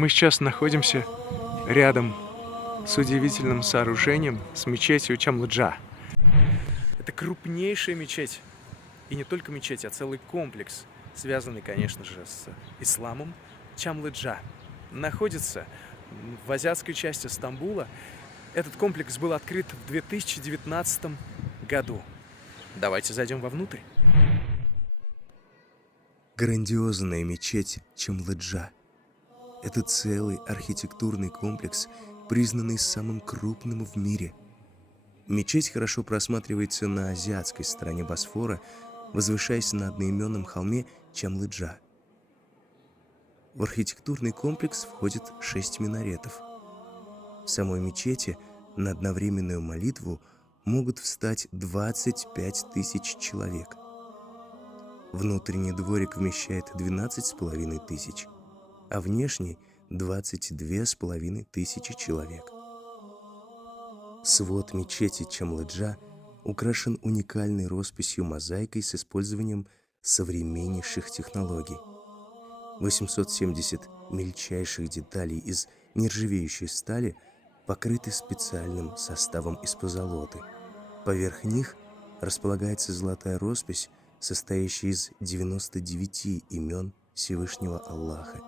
Мы сейчас находимся рядом с удивительным сооружением, с мечетью Чамлыджа. Это крупнейшая мечеть. И не только мечеть, а целый комплекс, связанный, конечно же, с исламом. Чамлыджа находится в азиатской части Стамбула. Этот комплекс был открыт в 2019 году. Давайте зайдем вовнутрь. Грандиозная мечеть Чамлыджа. Это целый архитектурный комплекс, признанный самым крупным в мире. Мечеть хорошо просматривается на азиатской стороне Босфора, возвышаясь на одноименном холме Чамлыджа. В архитектурный комплекс входит 6 минаретов. В самой мечети на одновременную молитву могут встать 25 тысяч человек. Внутренний дворик вмещает 12,5 тысяч, а внешний – 22,5 тысячи человек. Свод мечети Чамлыджа украшен уникальной росписью-мозаикой с использованием современнейших технологий. 870 мельчайших деталей из нержавеющей стали покрыты специальным составом из позолоты. Поверх них располагается золотая роспись, состоящая из 99 имен Всевышнего Аллаха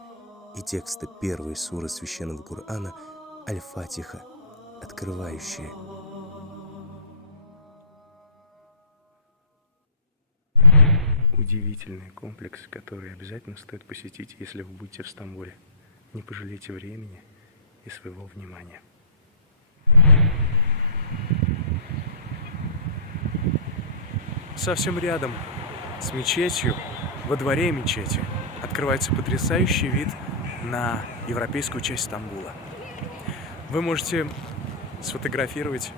и текста первой суры Священного Корана Аль-Фатиха, открывающая. Удивительный комплекс, который обязательно стоит посетить, если вы будете в Стамбуле. Не пожалейте времени и своего внимания. Совсем рядом с мечетью, во дворе мечети, открывается потрясающий вид на европейскую часть Стамбула. Вы можете сфотографировать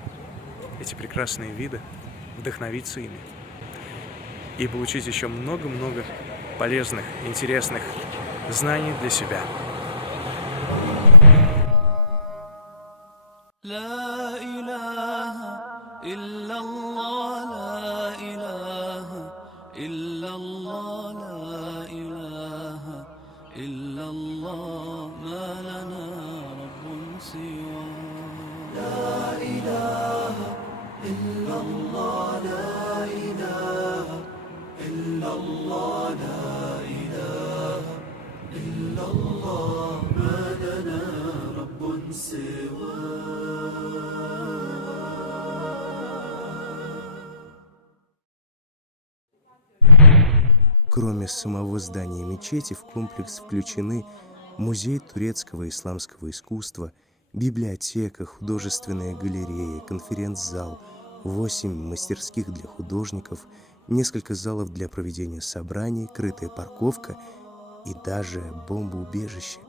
эти прекрасные виды, вдохновиться ими и получить еще много-много полезных, интересных знаний для себя. Кроме самого здания мечети, в комплекс включены музей турецкого исламского искусства, библиотека, художественная галерея, конференц-зал, 8 мастерских для художников, несколько залов для проведения собраний, крытая парковка и даже бомбоубежище.